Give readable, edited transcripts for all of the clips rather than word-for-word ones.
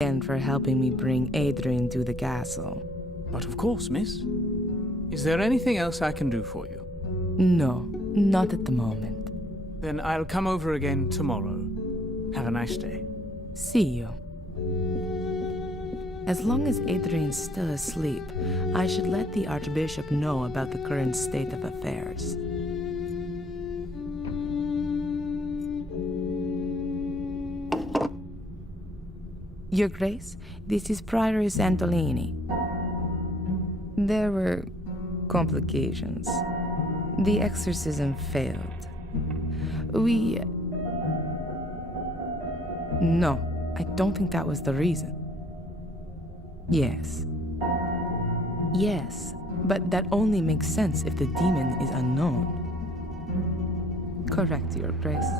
And for helping me bring Adrian to the castle. But of course, miss. Is there anything else I can do for you? No, not at the moment. Then I'll come over again tomorrow. Have a nice day. See you. As long as Adrian's still asleep, I should let the Archbishop know about the current state of affairs. Your Grace, this is Prioress Antolini. There were complications. The exorcism failed. No, I don't think that was the reason. Yes, but that only makes sense if the demon is unknown. Correct, Your Grace.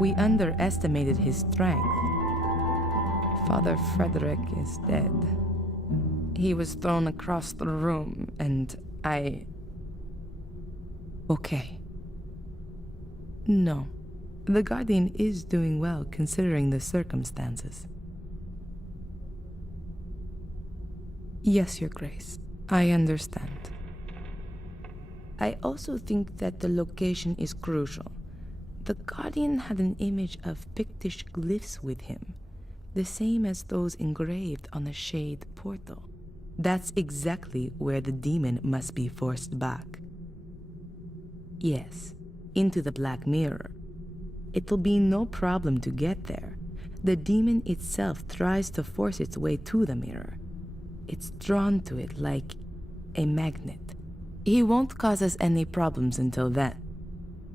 We underestimated his strength. Father Frederick is dead. He was thrown across the room, and I... Okay. No, the Guardian is doing well considering the circumstances. Yes, Your Grace, I understand. I also think that the location is crucial. The Guardian had an image of Pictish glyphs with him, the same as those engraved on the Shade portal. That's exactly where the demon must be forced back. Yes, into the Black Mirror. It'll be no problem to get there. The demon itself tries to force its way to the mirror. It's drawn to it like a magnet. He won't cause us any problems until then.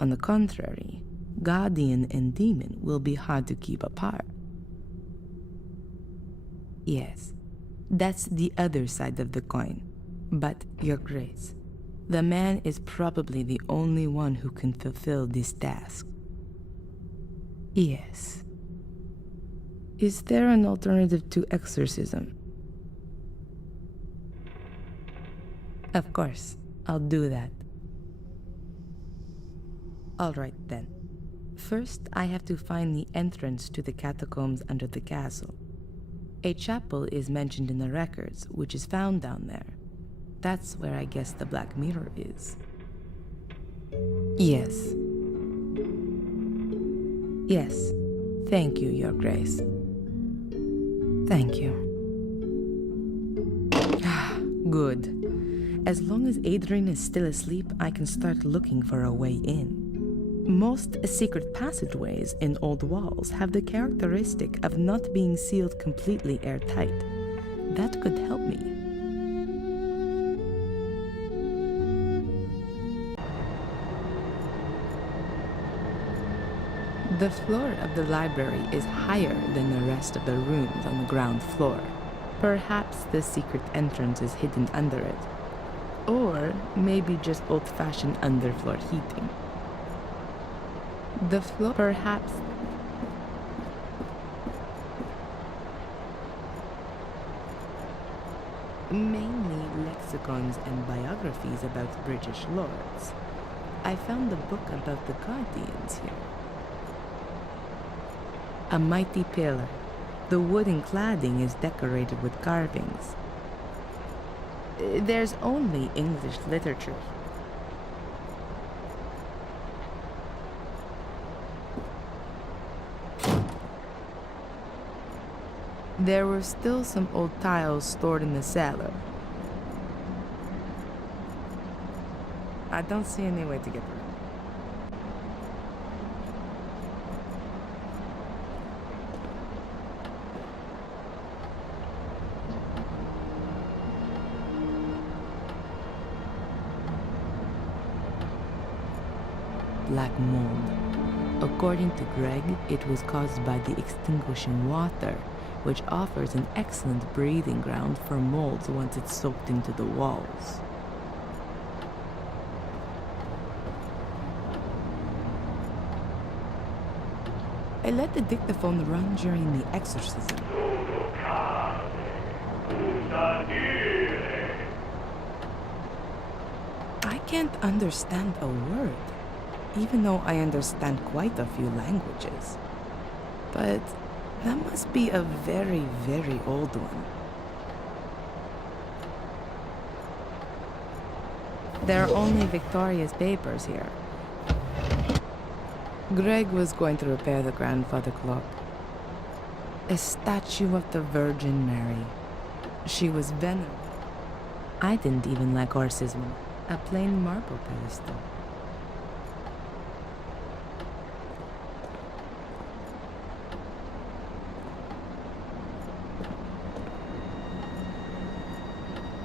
On the contrary, Guardian and demon will be hard to keep apart. Yes, that's the other side of the coin. But, Your Grace, the man is probably the only one who can fulfill this task. Yes. Is there an alternative to exorcism? Of course, I'll do that. All right then. First, I have to find the entrance to the catacombs under the castle. A chapel is mentioned in the records, which is found down there. That's where I guess the Black Mirror is. Yes. Yes. Thank you, Your Grace. Thank you. Good. As long as Adrian is still asleep, I can start looking for a way in. Most secret passageways in old walls have the characteristic of not being sealed completely airtight. That could help me. The floor of the library is higher than the rest of the rooms on the ground floor. Perhaps the secret entrance is hidden under it. Or maybe just old-fashioned underfloor heating. The floor, perhaps. Mainly lexicons and biographies about British lords. I found a book about the Guardians here. A mighty pillar. The wooden cladding is decorated with carvings. There's only English literature. There were still some old tiles stored in the cellar. I don't see any way to get through. Black mold. According to Greg, it was caused by the extinguishing water, which offers an excellent breeding ground for molds once it's soaked into the walls. I let the dictaphone run during the exorcism. I can't understand a word, even though I understand quite a few languages. But That must be a very, very old one. There are only Victoria's papers here. Greg was going to repair the grandfather clock. A statue of the Virgin Mary. She was venerable. I didn't even like horses when a plain marble pedestal.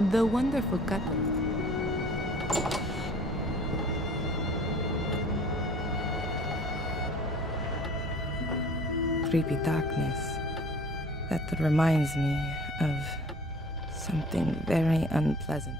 The wonderful cutlery. Creepy darkness. That reminds me of something very unpleasant.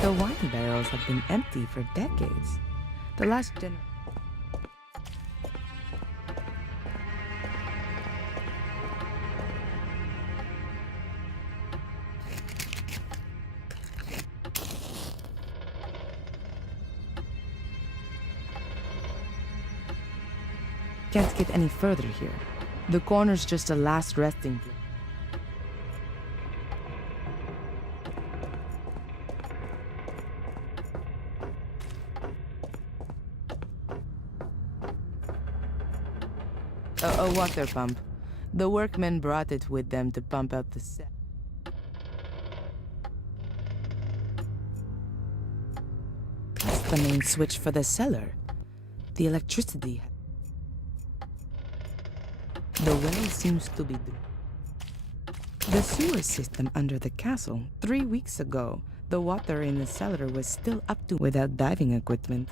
The wine barrels have been empty for decades. The last dinner. Can't get any further here. The corner's just a last resting place. A water pump. The workmen brought it with them to pump out the set. That's the main switch for the cellar. The electricity. The well seems to be the sewer system under the castle. 3 weeks ago, the water in the cellar was still up to without diving equipment.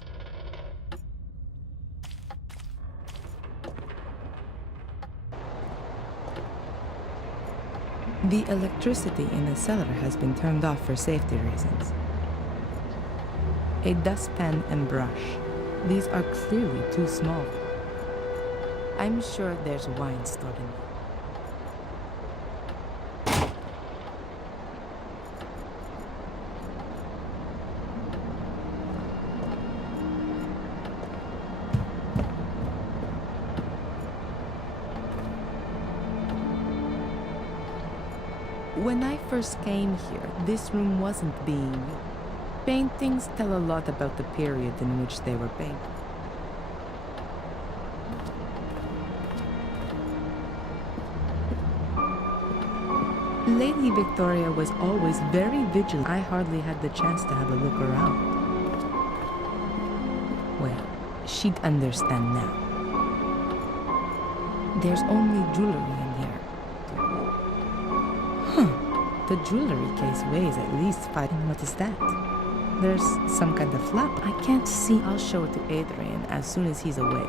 The electricity in the cellar has been turned off for safety reasons. A dustpan and brush. These are clearly too small. I'm sure there's wine stored in there. When I first came here, this room wasn't being used. Paintings tell a lot about the period in which they were painted. Lady Victoria was always very vigilant. I hardly had the chance to have a look around. Well, she'd understand now. There's only jewelry in here. The jewelry case weighs at least 5. What is that? There's some kind of flap. I can't see. I'll show it to Adrian as soon as he's awake.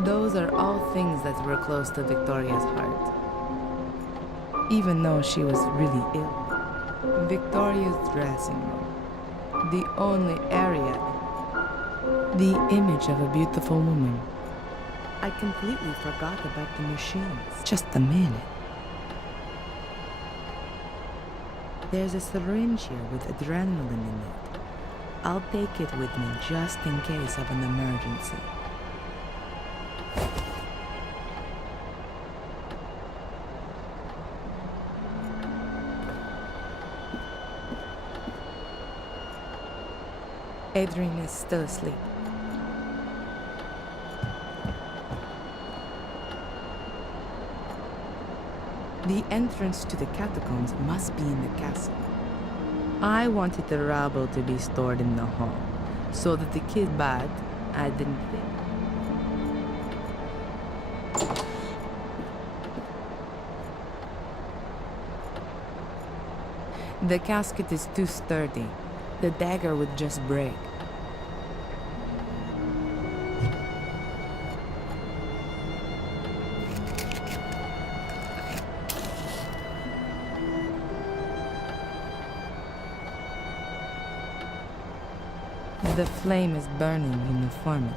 Those are all things that were close to Victoria's heart. Even though she was really ill. Victoria's dressing room. The only area. The image of a beautiful woman. I completely forgot about the machines. Just a minute. There's a syringe here with adrenaline in it. I'll take it with me just in case of an emergency. Adrian is still asleep. The entrance to the catacombs must be in the castle. I wanted the rubble to be stored in the hall, so that the kid bad, I didn't think. The casket is too sturdy. The dagger would just break. The flame is burning uniformly.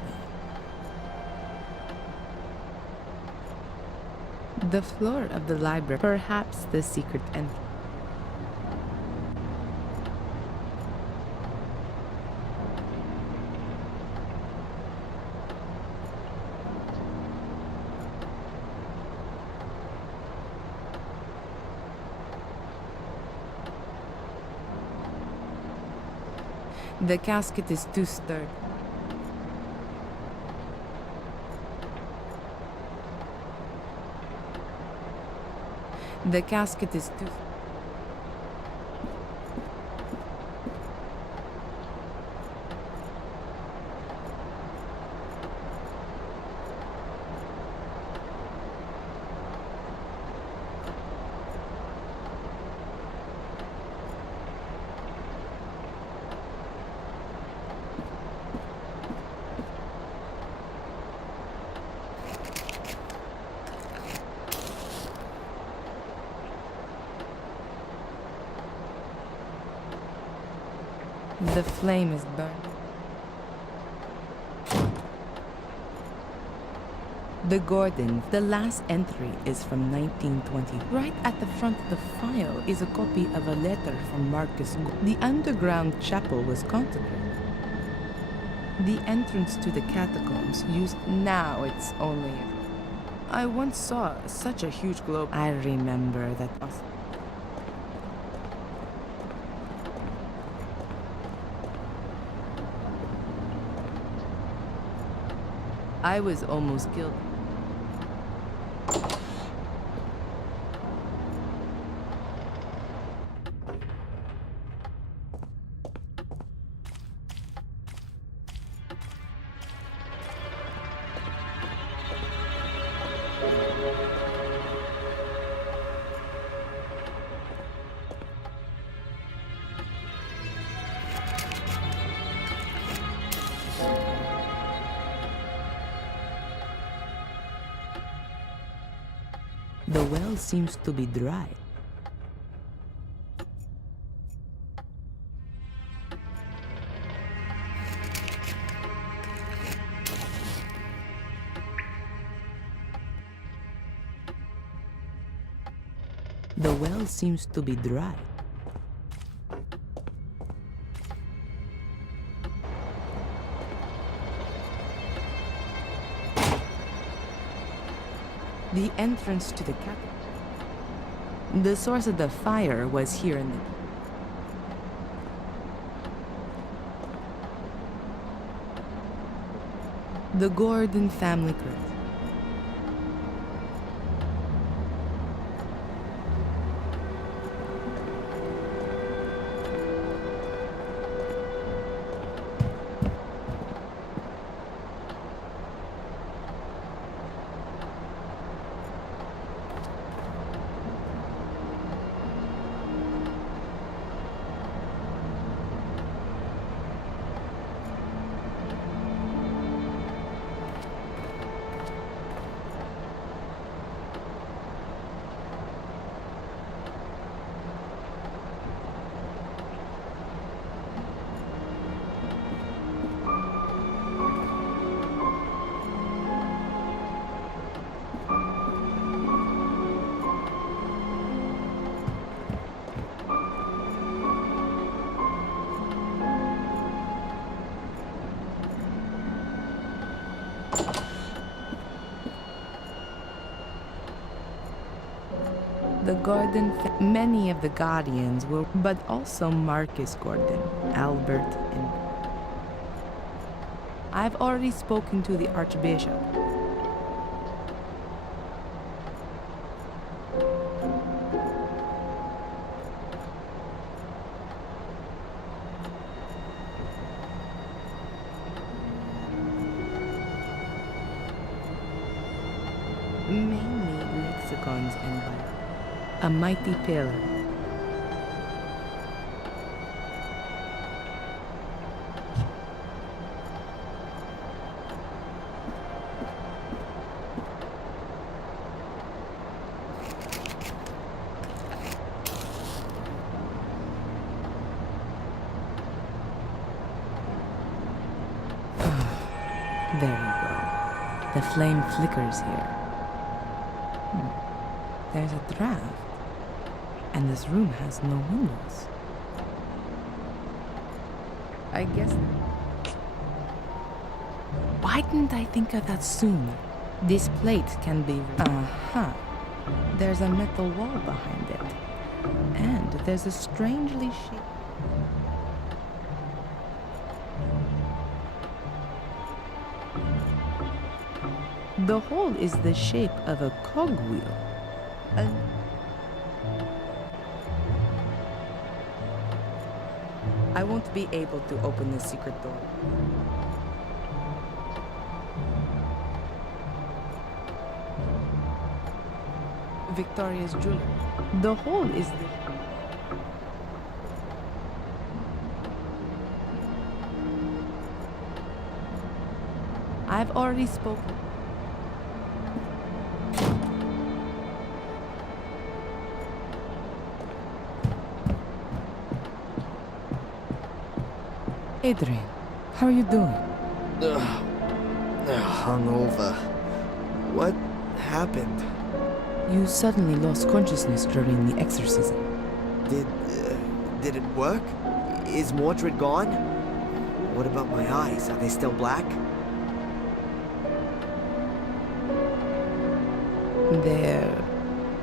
The floor of the library, perhaps the secret entrance. The casket is too sturdy. The casket is too... The flame is burning. The Gordon, the last entry is from 1920. Right at the front of the file is a copy of a letter from Marcus. The underground chapel was consecrated. The entrance to the catacombs used... Now it's only... I once saw such a huge globe. I remember that... I was almost killed. The well seems to be dry. The well seems to be dry. The entrance to the cabin. The source of the fire was here in the Gordon family crest. The Gordon, many of the Guardians were, but also Marcus Gordon, Albert, and... I've already spoken to the Archbishop. Mainly lexicons and Bible. A mighty pillar. There you go. The flame flickers here. There's a draft. And this room has no windows. I guess... Why didn't I think of that sooner? This plate can be... Uh-huh. There's a metal wall behind it. And there's a strangely shaped... The hole is the shape of a cogwheel. I won't be able to open the secret door. Victoria's jewelry. The hole is the... I've already spoken. Adrian, how are you doing? Hungover. What happened? You suddenly lost consciousness during the exorcism. Did it work? Is Mordred gone? What about my eyes? Are they still black? There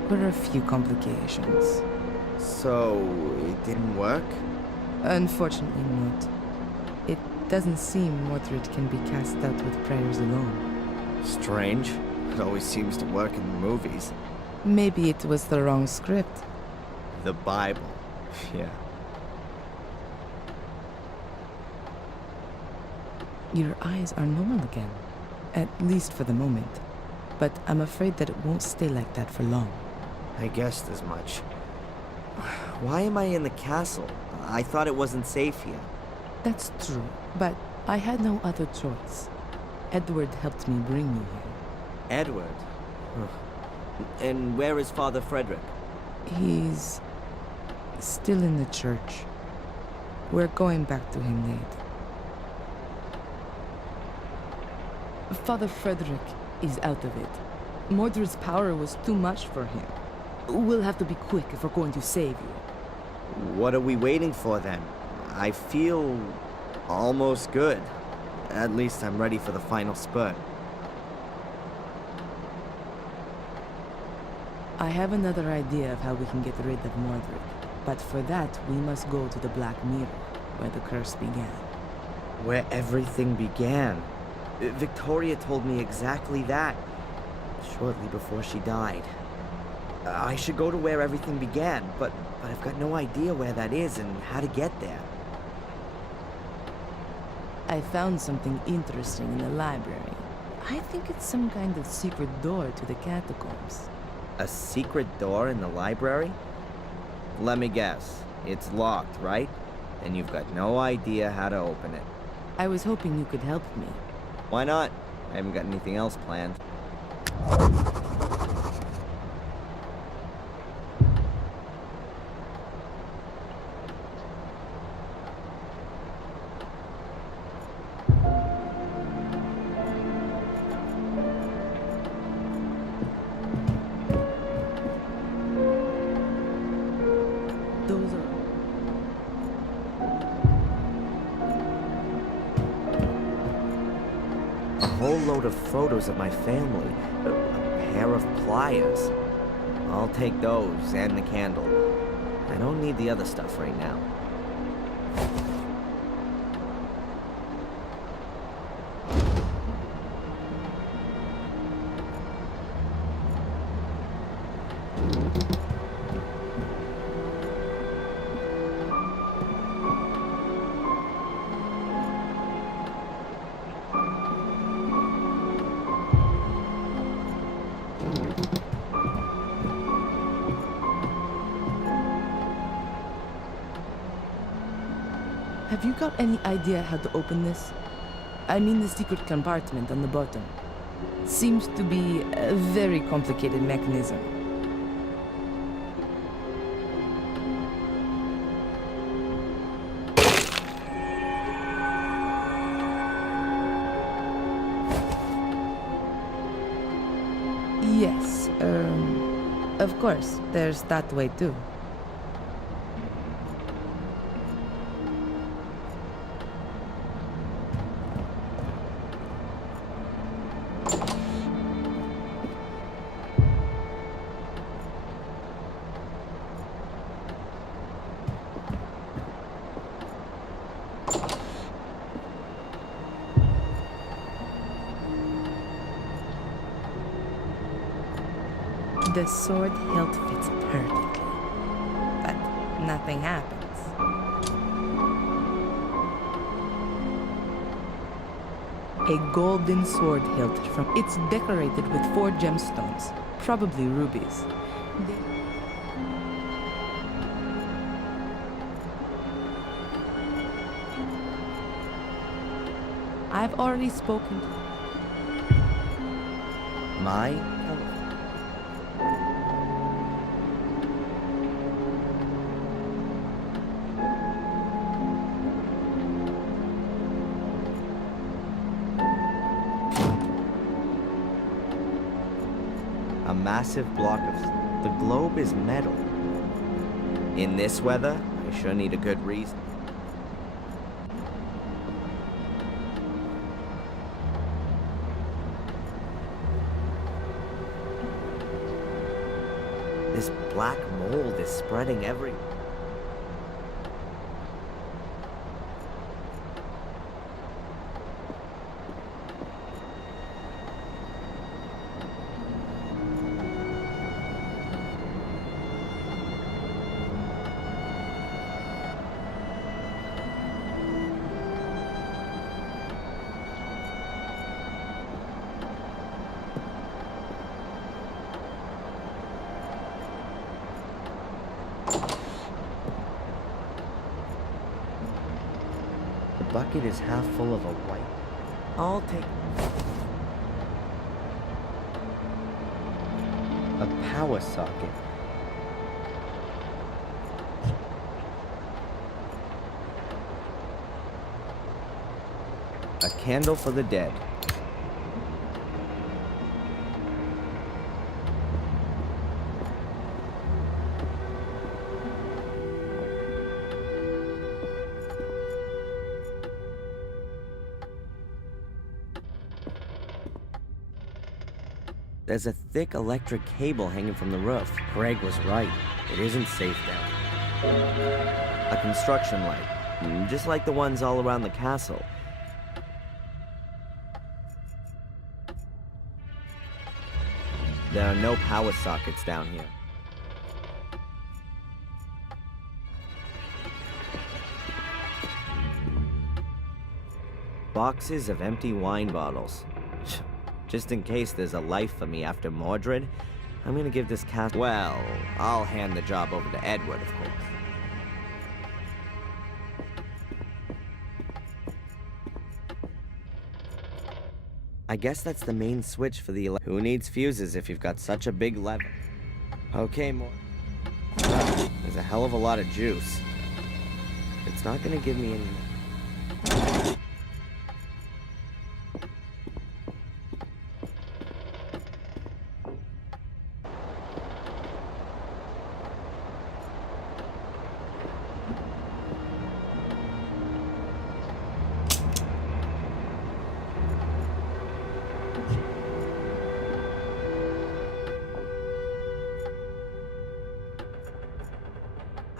were a few complications. So, it didn't work? Unfortunately not. It doesn't seem Mordred can be cast out with prayers alone. Strange. It always seems to work in the movies. Maybe it was the wrong script. The Bible. Yeah. Your eyes are normal again. At least for the moment. But I'm afraid that it won't stay like that for long. I guessed as much. Why am I in the castle? I thought it wasn't safe here. That's true, but I had no other choice. Edward helped me bring you here. Edward? And where is Father Frederick? He's still in the church. We're going back to him later. Father Frederick is out of it. Mordred's power was too much for him. We'll have to be quick if we're going to save you. What are we waiting for then? I feel almost good. At least I'm ready for the final spurt. I have another idea of how we can get rid of Mordred. But for that, we must go to the Black Mirror, where the curse began. Where everything began. Victoria told me exactly that, shortly before she died. I should go to where everything began, but I've got no idea where that is and how to get there. I found something interesting in the library. I think it's some kind of secret door to the catacombs. A secret door in the library? Let me guess. It's locked, right? And you've got no idea how to open it. I was hoping you could help me. Why not? I haven't got anything else planned. Those are... A whole load of photos of my family. A pair of pliers. I'll take those and the candle. I don't need the other stuff right now. Have you got any idea how to open this? I mean the secret compartment on the bottom. Seems to be a very complicated mechanism. Of course, there's that way too. The sword hilt fits perfectly, but nothing happens. A golden sword hilt it's decorated with 4 gemstones, probably rubies. I've already spoken to My telephone. A massive block of... The globe is metal. In this weather, I sure need a good reason. This black mold is spreading everywhere. The bucket is half full of a white. I'll take... A power socket. A candle for the dead. There's a thick electric cable hanging from the roof. Greg was right. It isn't safe down. A construction light, just like the ones all around the castle. There are no power sockets down here. Boxes of empty wine bottles. Just in case there's a life for me after Mordred, I'm gonna give this cast... Well, I'll hand the job over to Edward, of course. I guess that's the main switch for the... Who needs fuses if you've got such a big lever? Okay, Wow, there's a hell of a lot of juice. It's not gonna give me any...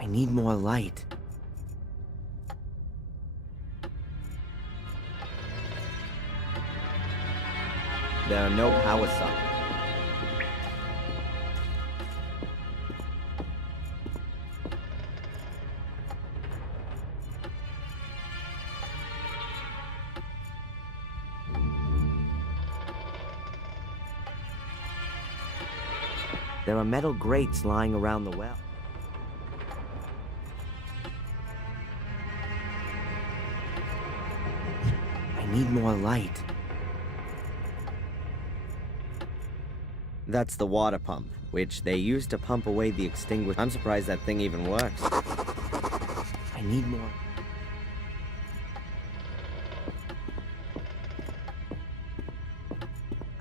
I need more light. There are no power sockets. There are metal grates lying around the well. I need more light. That's the water pump, which they use to pump away the extinguisher. I'm surprised that thing even works. I need more.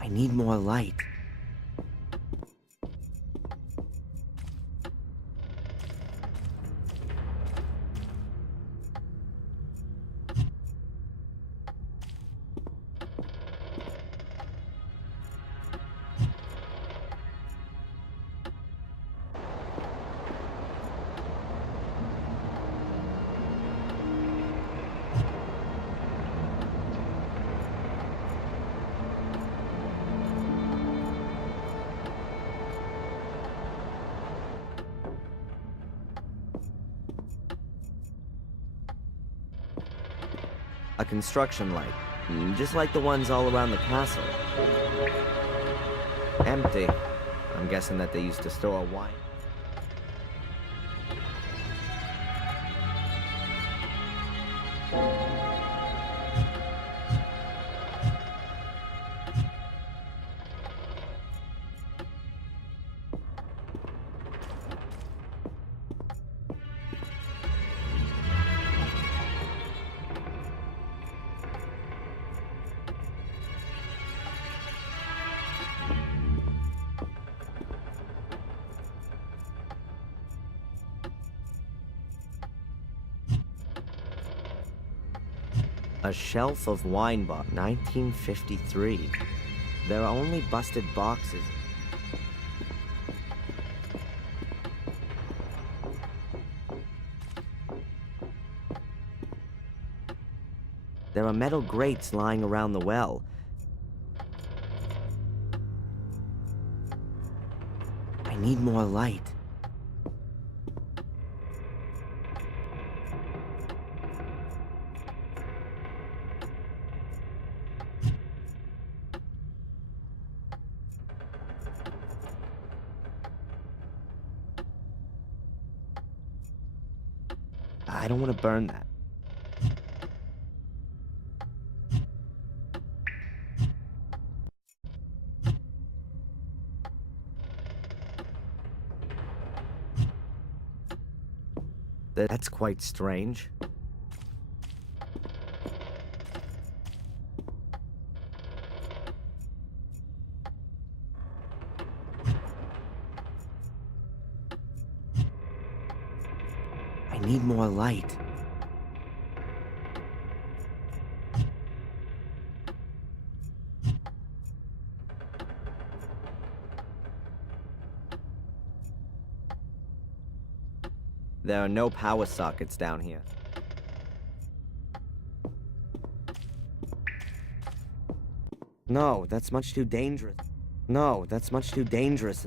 I need more light. A construction light, just like the ones all around the castle. Empty. I'm guessing that they used to store wine. A shelf of wine bottles, 1953. There are only busted boxes. There are metal grates lying around the well. I need more light. I don't want to burn that. That's quite strange. I need more light. There are no power sockets down here. No, that's much too dangerous. No, that's much too dangerous.